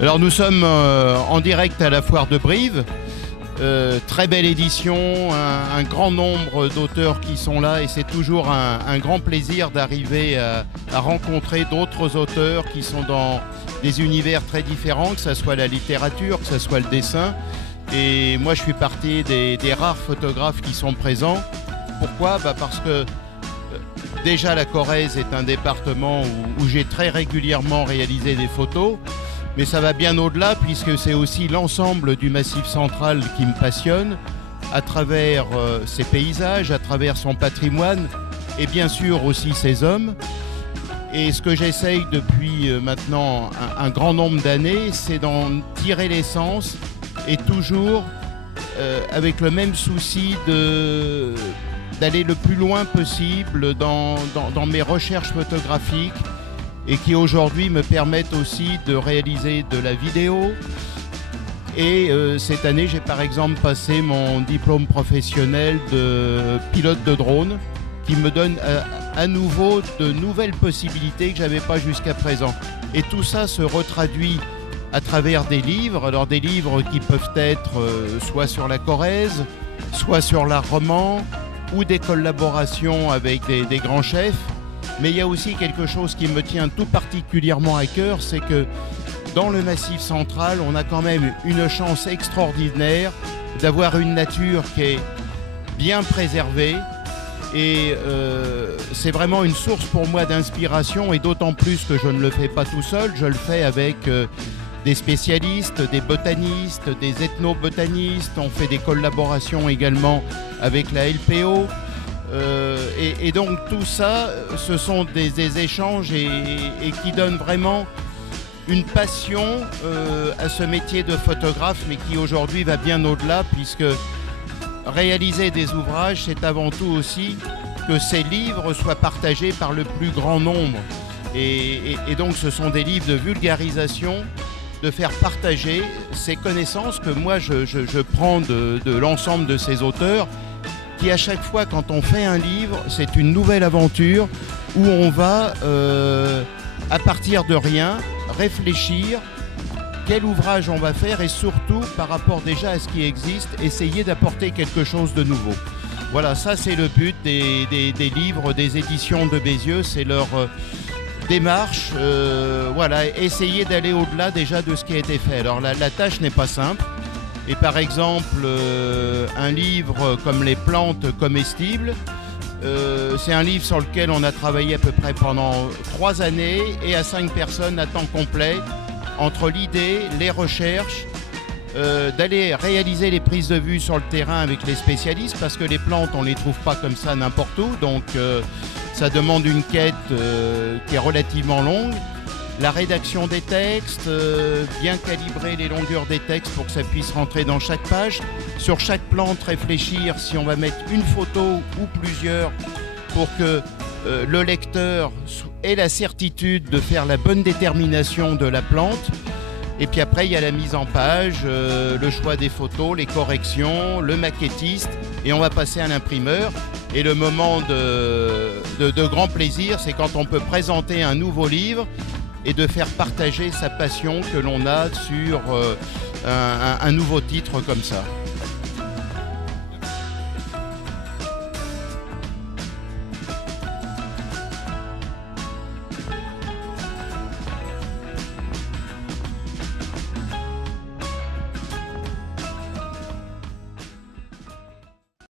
Alors nous sommes en direct à la foire de Brive. Très belle édition, un grand nombre d'auteurs qui sont là et c'est toujours un grand plaisir d'arriver à rencontrer d'autres auteurs qui sont dans des univers très différents, que ce soit la littérature, que ce soit le dessin. Et moi je suis partie des rares photographes qui sont présents. Pourquoi ? Parce que déjà la Corrèze est un département où j'ai très régulièrement réalisé des photos. Mais ça va bien au-delà puisque c'est aussi l'ensemble du Massif central qui me passionne à travers ses paysages, à travers son patrimoine et bien sûr aussi ses hommes. Et ce que j'essaye depuis maintenant un grand nombre d'années, c'est d'en tirer l'essence et toujours avec le même souci d'aller le plus loin possible dans mes recherches photographiques et qui aujourd'hui me permettent aussi de réaliser de la vidéo. Et cette année, j'ai par exemple passé mon diplôme professionnel de pilote de drone qui me donne à nouveau de nouvelles possibilités que je n'avais pas jusqu'à présent. Et tout ça se retraduit à travers des livres, alors des livres qui peuvent être soit sur la Corrèze, soit sur l'art roman, ou des collaborations avec des grands chefs. Mais il y a aussi quelque chose qui me tient tout particulièrement à cœur, c'est que dans le Massif central, on a quand même une chance extraordinaire d'avoir une nature qui est bien préservée. Et c'est vraiment une source pour moi d'inspiration, et d'autant plus que je ne le fais pas tout seul, je le fais avec des spécialistes, des botanistes, des ethnobotanistes. On fait des collaborations également avec la LPO. Et donc tout ça, ce sont des échanges et qui donnent vraiment une passion à ce métier de photographe, mais qui aujourd'hui va bien au-delà, puisque réaliser des ouvrages, c'est avant tout aussi que ces livres soient partagés par le plus grand nombre. Et donc ce sont des livres de vulgarisation, de faire partager ces connaissances que moi je prends de l'ensemble de ces auteurs, qui à chaque fois quand on fait un livre, c'est une nouvelle aventure où on va, à partir de rien, réfléchir quel ouvrage on va faire et surtout par rapport déjà à ce qui existe, essayer d'apporter quelque chose de nouveau. Voilà, ça c'est le but des livres, des éditions de Bézieux, c'est leur démarche, voilà, essayer d'aller au-delà déjà de ce qui a été fait. Alors la tâche n'est pas simple. Et par exemple, un livre comme Les plantes comestibles, c'est un livre sur lequel on a travaillé à peu près pendant 3 années et à 5 personnes à temps complet, entre l'idée, les recherches, d'aller réaliser les prises de vue sur le terrain avec les spécialistes, parce que les plantes, on ne les trouve pas comme ça n'importe où, donc ça demande une quête qui est relativement longue. La rédaction des textes, bien calibrer les longueurs des textes pour que ça puisse rentrer dans chaque page. Sur chaque plante, réfléchir si on va mettre une photo ou plusieurs pour que le lecteur ait la certitude de faire la bonne détermination de la plante. Et puis après, il y a la mise en page, le choix des photos, les corrections, le maquettiste, et on va passer à l'imprimeur. Et le moment de grand plaisir, c'est quand on peut présenter un nouveau livre et de faire partager sa passion que l'on a sur un nouveau titre comme ça.